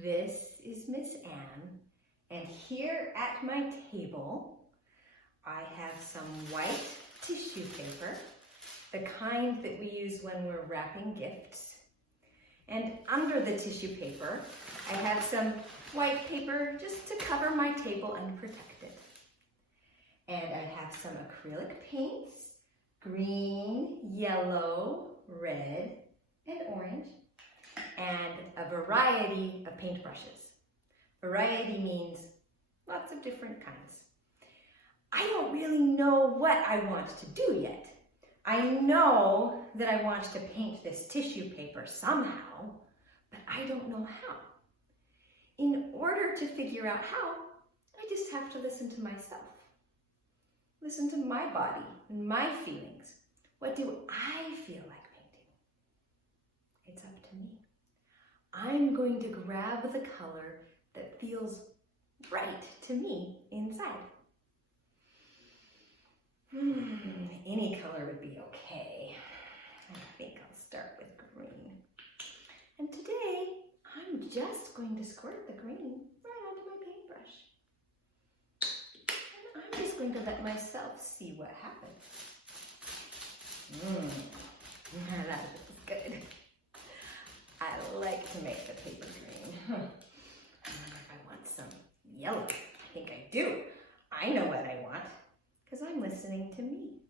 This is Miss Anne, and here at my table, I have some white tissue paper, the kind that we use when we're wrapping gifts. And under the tissue paper, I have some white paper just to cover my table and protect it. And I have some acrylic paints, green, yellow, red, and orange, and a variety of paintbrushes. Variety means lots of different kinds. I don't really know what I want to do yet. I know that I want to paint this tissue paper somehow, but I don't know how. In order to figure out how, I just have to listen to myself. Listen to my body and my feelings. What do I feel like painting? It's up to me. I'm going to grab the color that feels right to me inside. Any color would be okay. I think I'll start with green. And today, I'm just going to squirt the green right onto my paintbrush. And I'm just going to let myself see what happens. That looks good. I like to make the paper green. I wonder if I want some yellow. I think I do. I know what I want, because I'm listening to me.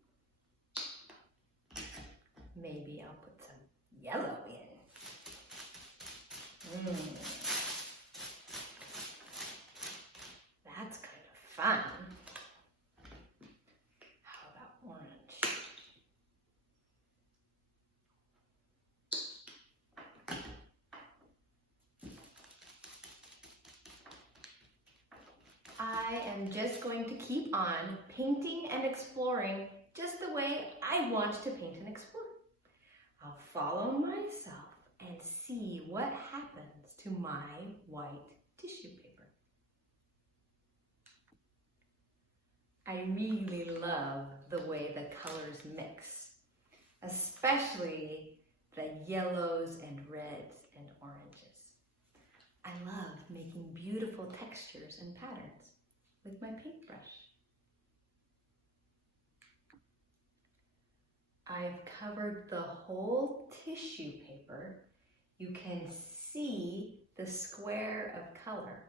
Maybe I'll put some yellow in. That's kind of fun. How about orange? I am just going to keep on painting and exploring just the way I want to paint and explore. I'll follow myself and see what happens to my white tissue paper. I really love the way the colors mix, especially the yellows and reds and oranges. I love making beautiful textures and patterns with my paintbrush. I've covered the whole tissue paper. You can see the square of color.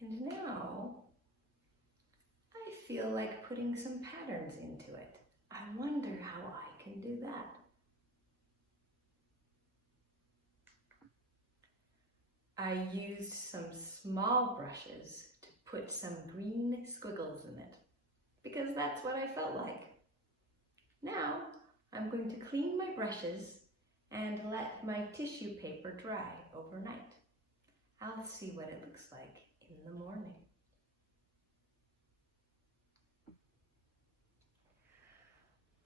And now I feel like putting some patterns into it. I wonder how I can do that. I used some small brushes to put some green squiggles in it because that's what I felt like. Now I'm going to clean my brushes and let my tissue paper dry overnight. I'll see what it looks like in the morning.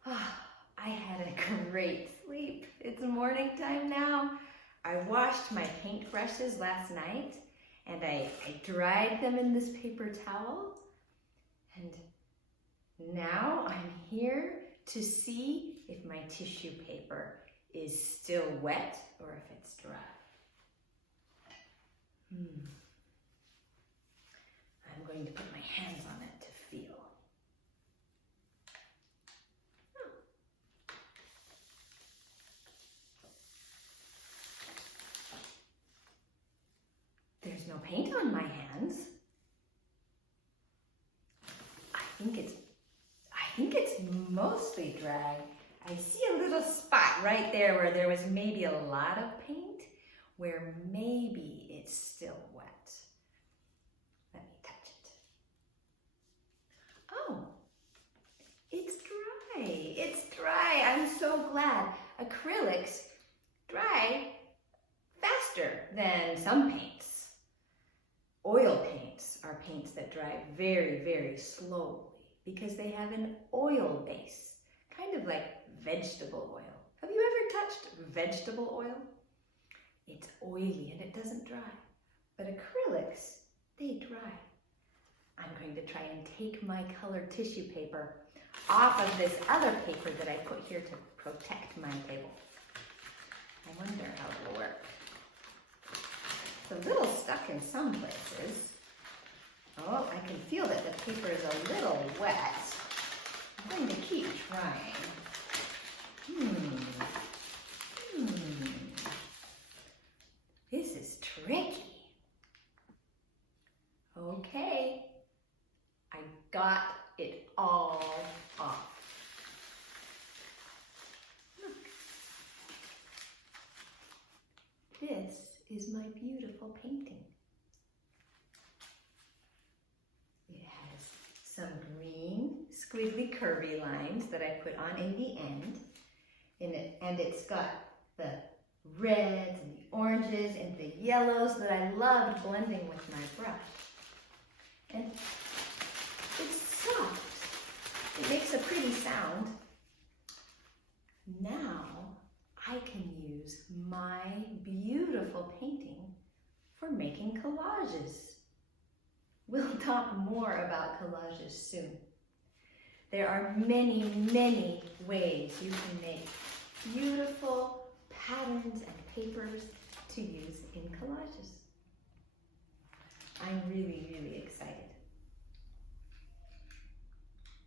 I had a great sleep. It's morning time now. I washed my paintbrushes last night and I dried them in this paper towel. And now I'm here to see if my tissue paper is still wet or if it's dry. I'm going to put my hands on it to feel. There's no paint on my hands. I think it's mostly dry. I see a little spot right there where there was maybe a lot of paint, where maybe it's still wet. Let me touch it. Oh, it's dry. It's dry. I'm so glad. Acrylics dry faster than some paints. Oil paints are paints that dry very, very slowly because they have an oil base, kind of like vegetable oil. Have you ever touched vegetable oil? It's oily and it doesn't dry, but acrylics, they dry. I'm going to try and take my colored tissue paper off of this other paper that I put here to protect my table. I wonder how it'll work. It's a little stuck in some places. Oh, I can feel that the paper is a little wet. I'm going to keep trying. This is tricky. Okay, I got it all off. Look. This is my beautiful painting. It has some green, squiggly, curvy lines that I put on in the end. And it's got the reds and the oranges and the yellows that I loved blending with my brush. And it's soft. It makes a pretty sound. Now I can use my beautiful painting for making collages. We'll talk more about collages soon. There are many, many ways you can make beautiful patterns and papers to use in collages. I'm really, really excited.